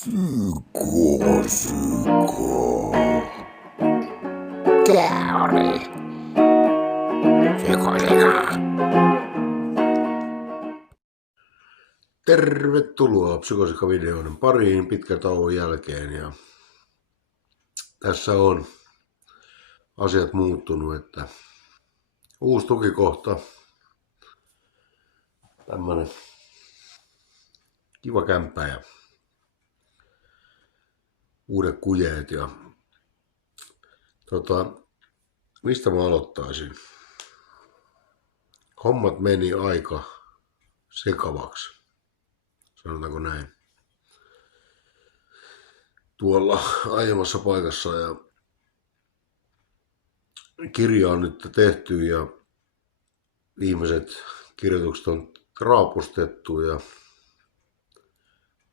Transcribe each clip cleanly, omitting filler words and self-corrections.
Syko. Tää oli Syko. Tervetuloa Psykosika-videoiden pariin pitkän tauon jälkeen. Ja tässä on asiat muuttunut, että uusi tukikohta, tämmönen kiva kämppä ja uudet kujeet ja mistä mä aloittaisin? Hommat meni aika sekavaksi, sanotaanko näin. Tuolla aiemmassa paikassa ja kirja on nyt tehty ja viimeiset kirjoitukset on raapustettu ja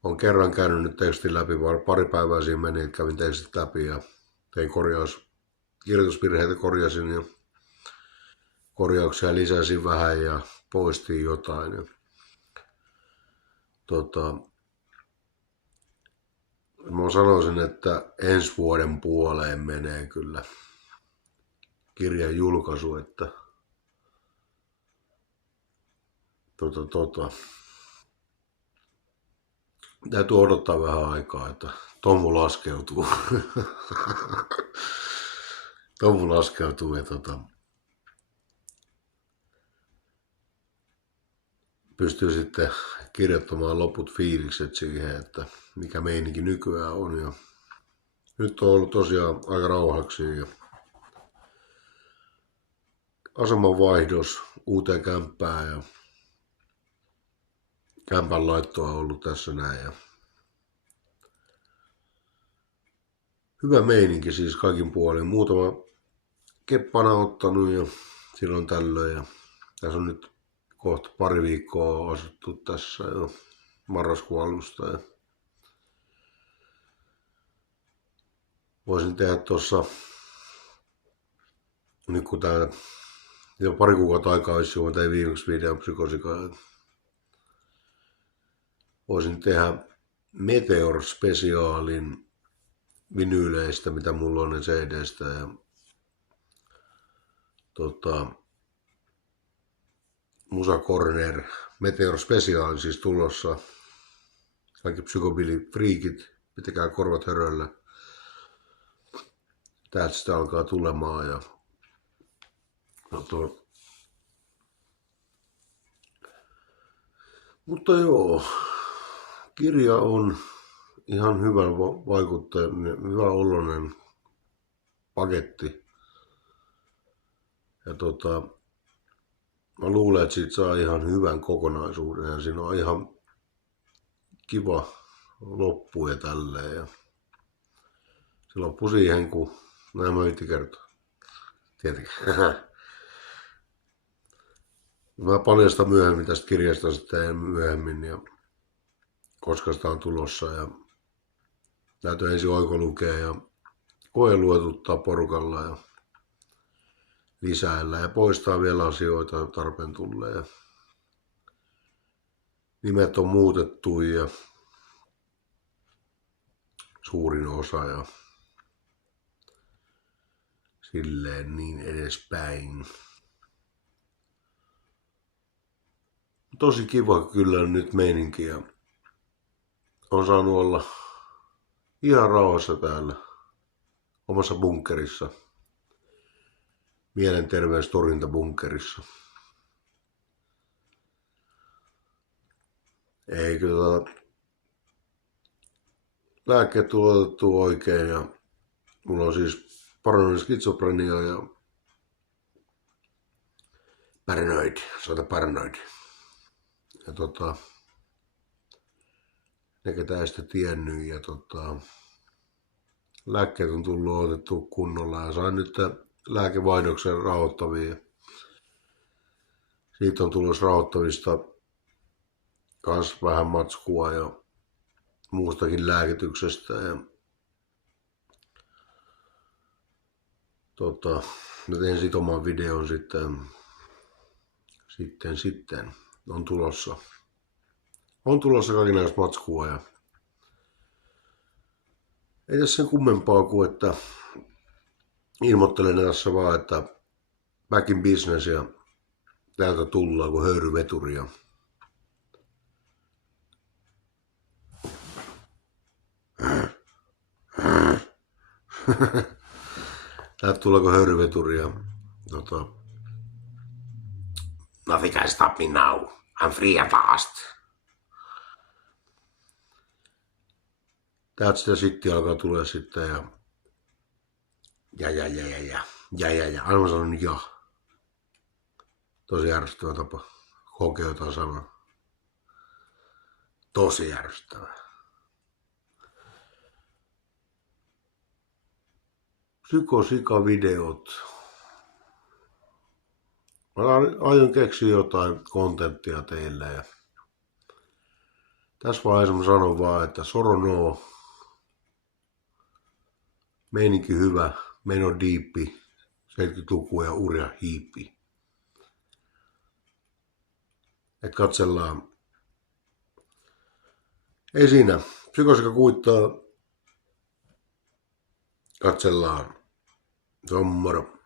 on kerran käynyt nyt tekstin läpi, pari päivää siinä meni, että kävin tekstit läpi ja tein kirjoitusvirheitä korjasin ja korjauksia lisäsin vähän ja poistin jotain. Ja mä sanoisin, että ensi vuoden puoleen menee kyllä kirjan julkaisu, että täytyy odottaa vähän aikaa, että tomu laskeutuu. Tomu laskeutuu ja pystyy sitten kirjoittamaan loput fiilikset siihen, että mikä meininki nykyään on. Ja nyt on ollut tosiaan aika rauhaksi ja aseman vaihdos uuteen kämppään ja kämpän laittoa on ollut tässä näin. Ja hyvä meininki siis kaikin puolin. Muutama keppana ottanut ja silloin tällöin. Ja tässä on nyt kohta pari viikkoa asuttu tässä jo marraskuun alusta. Ja voisin tehdä tuossa, nyt kun tää jo pari kuukautta aikaa olisi, kun tein viimeksi videon Psykosikaa. Voisin tehdä Meteor-spesiaalin vinyyleistä, mitä mulla on ne CDstä. Ja Musa Corner Meteor-spesiaali siis tulossa. Kaikki psykobiili-friikit, pitäkää korvat höröllä. Täältä sitä alkaa tulemaan. Ja mutta joo, kirja on ihan hyvän vaikutteinen, hyvä oloinen paketti. Ja mä luulen, että siitä saa ihan hyvän kokonaisuuden ja siinä on ihan kiva loppu ja tälleen. Ja se loppui siihen, kun nämä yritin kertoa. Tietenkin. Mä paljastan myöhemmin tästä kirjasta sitten myöhemmin ja koska sitä on tulossa ja täytyy ensin oikolukea ja koeluetuttaa porukalla ja lisäillä ja poistaa vielä asioita tarpeen tulee. Ja nimet on muutettu ja suurin osa ja silleen niin edespäin. Tosi kiva kyllä nyt meininki ja on saanut olla ihan rauhassa täällä omassa bunkkerissa. Mielenterveystorjuntabunkerissa. Ei kyllä lääkkeet tulee otettu oikein ja mulla on siis paranoid skitsofrenia ja paranoid. Ja ne ketä ei sitä tiennyt ja lääkkeet on tullut otettu kunnolla ja sain nyt lääkevaihdoksen rauhoittavia. Siitä on tulossa rauhoittavista kans vähän matskua ja muustakin lääkityksestä ja mä teen siitä oman videon sitten on tulossa kaikenlaista matskua ja Ei tässä sen kummempaa kuin, että ilmoittelen tässä vaan, että back in business ja täältä tullaan kuin höyryveturia. Täältä tulee kuin höyryveturia. Nothing can stop me now. I'm free at last. Täältä sitä sitten alkaa tulee sitten ja. Aina mä sanon ja. Tosi järjestävä tapa kokea jotain sanaa. Tosi järjestävä. Psykosika-videot. Mä aion keksiä jotain kontenttia teille. Ja tässä vaiheessa mä sanon vaan, että soronoo. Meininki hyvä. Meno diippi. 70-luku ja urja hiippi. Et katsellaan. Ei siinä. Psykosika kuittaa. Katsellaan. Se on moro.